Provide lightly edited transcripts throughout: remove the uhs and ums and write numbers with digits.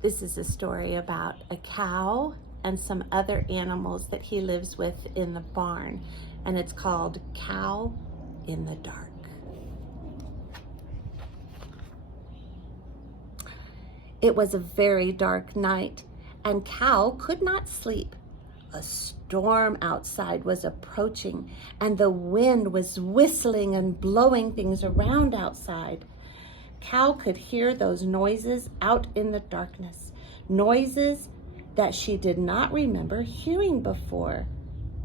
This is a story about a cow and some other animals that he lives with in the barn, and it's called Cow in the Dark. It was a very dark night, and Cow could not sleep. A storm outside was approaching, and the wind was whistling and blowing things around outside. Cow could hear those noises out in the darkness, noises that she did not remember hearing before.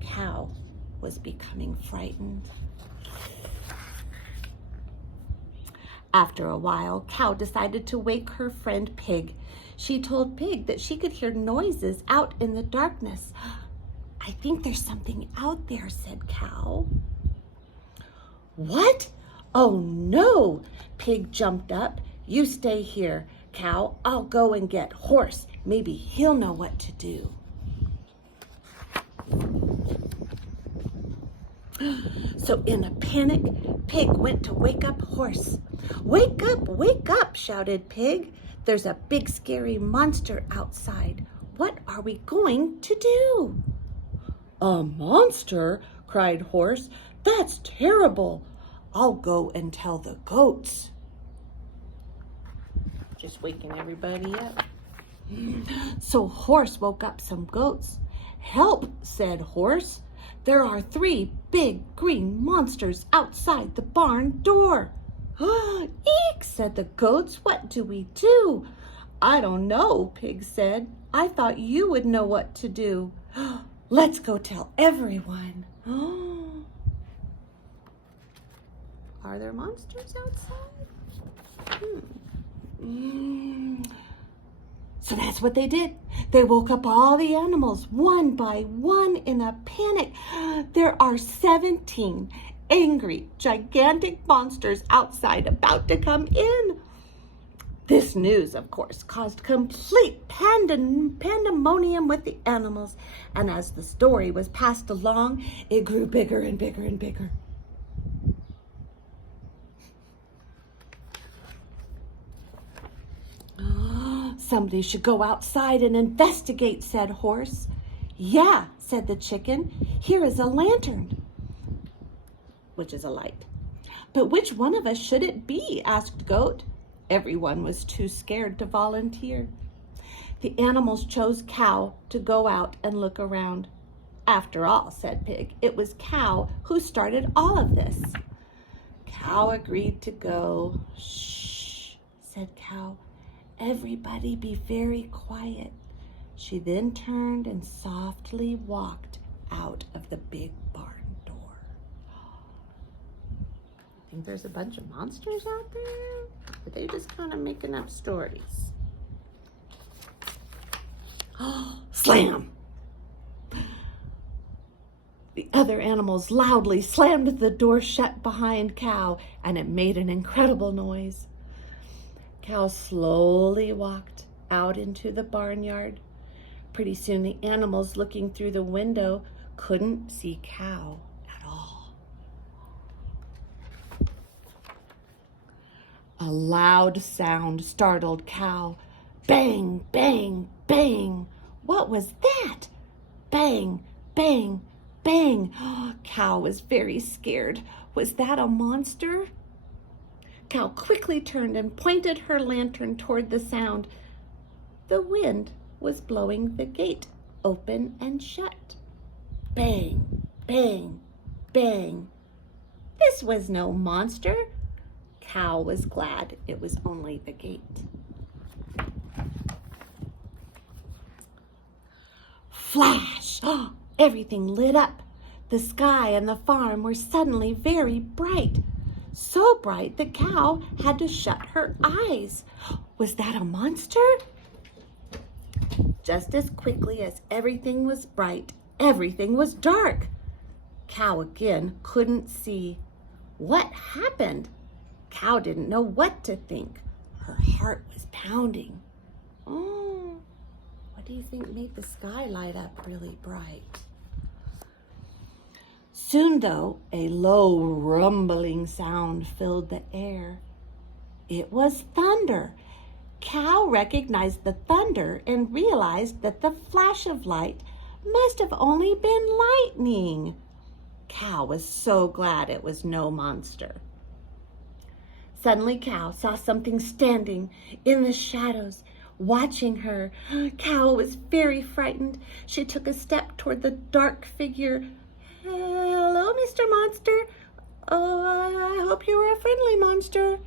Cow was becoming frightened. After a while, Cow decided to wake her friend Pig. She told Pig that she could hear noises out in the darkness. "I think there's something out there," said Cow. "What? Oh no!" Pig jumped up. "You stay here, Cow. I'll go and get Horse. Maybe he'll know what to do." So in a panic, Pig went to wake up Horse. Wake up," shouted Pig. "There's a big scary monster outside. What are we going to do?" "A monster?" cried Horse. "That's terrible. I'll go and tell the goats." Just waking everybody up. So Horse woke up some goats. "Help," said Horse. "There are 3 big green monsters outside the barn door." "Eek," said the goats. "What do we do?" "I don't know," Pig said. "I thought you would know what to do." "Let's go tell everyone." Are there monsters outside? So that's what they did. They woke up all the animals one by one in a panic. There are 17 angry, gigantic monsters outside about to come in. This news, of course, caused complete pandemonium with the animals. And as the story was passed along, it grew bigger and bigger and bigger. "Somebody should go outside and investigate," said Horse. "Yeah," said the chicken. "Here is a lantern," which is a light. "But which one of us should it be?" asked Goat. Everyone was too scared to volunteer. The animals chose Cow to go out and look around. "After all," said Pig, "it was Cow who started all of this." Cow agreed to go. "Shh," said Cow. "Everybody be very quiet." She then turned and softly walked out of the big barn door. Think there's a bunch of monsters out there? Or are they just kind of making up stories? Slam! The other animals loudly slammed the door shut behind Cow, and it made an incredible noise. Cow slowly walked out into the barnyard. Pretty soon the animals looking through the window couldn't see Cow at all. A loud sound startled Cow. Bang, bang, bang. What was that? Bang, bang, bang. Cow was very scared. Was that a monster? Cow quickly turned and pointed her lantern toward the sound. The wind was blowing the gate open and shut. Bang, bang, bang. This was no monster. Cow was glad it was only the gate. Flash! Everything lit up. The sky and the farm were suddenly very bright. So bright that Cow had to shut her eyes. Was that a monster? Just as quickly as everything was bright, everything was dark. Cow again couldn't see. What happened? Cow didn't know what to think. Her heart was pounding. What do you think made the sky light up really bright? Soon, though, a low rumbling sound filled the air. It was thunder. Cow recognized the thunder and realized that the flash of light must have only been lightning. Cow was so glad it was no monster. Suddenly, Cow saw something standing in the shadows, watching her. Cow was very frightened. She took a step toward the dark figure. "Hello, Mr. Monster. Oh, I hope you are a friendly monster."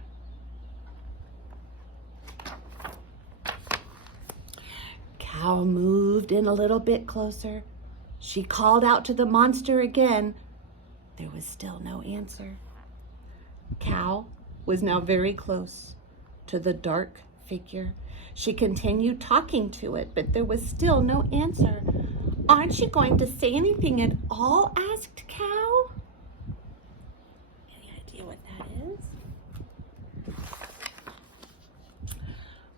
Cow moved in a little bit closer. She called out to the monster again. There was still no answer. Cow was now very close to the dark figure. She continued talking to it, but there was still no answer. "Aren't you going to say anything at all?" asked Cow. Any idea what that is?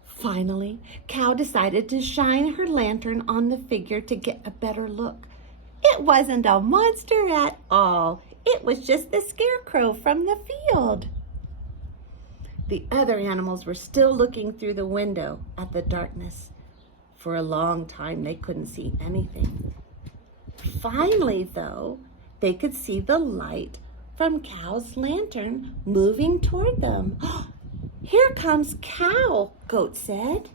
Finally, Cow decided to shine her lantern on the figure to get a better look. It wasn't a monster at all. It was just the scarecrow from the field. The other animals were still looking through the window at the darkness. For a long time, they couldn't see anything. Finally, though, they could see the light from Cow's lantern moving toward them. "Here comes Cow," Goat said.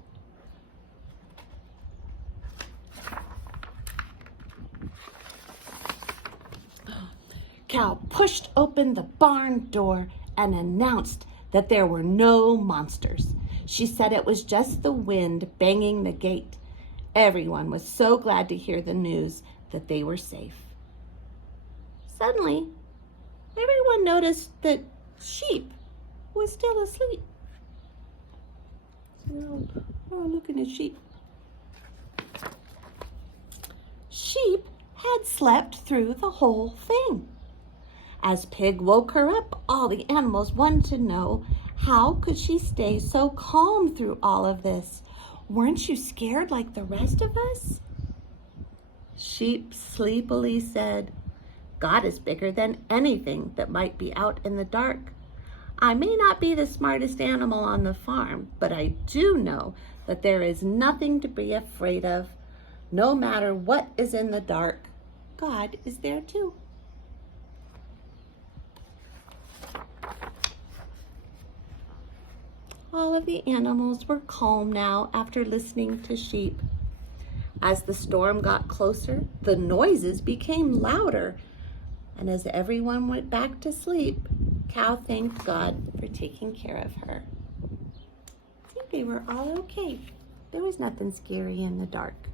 Cow pushed open the barn door and announced that there were no monsters. She said it was just the wind banging the gate. Everyone was so glad to hear the news that they were safe. Suddenly, everyone noticed that Sheep was still asleep. So we're all looking at Sheep. Sheep had slept through the whole thing. As Pig woke her up, all the animals wanted to know, how could she stay so calm through all of this? Weren't you scared like the rest of us? Sheep sleepily said, "God is bigger than anything that might be out in the dark. I may not be the smartest animal on the farm, but I do know that there is nothing to be afraid of. No matter what is in the dark, God is there too." All of the animals were calm now after listening to Sheep. As the storm got closer, the noises became louder. And as everyone went back to sleep, Cow thanked God for taking care of her. I think they were all okay. There was nothing scary in the dark.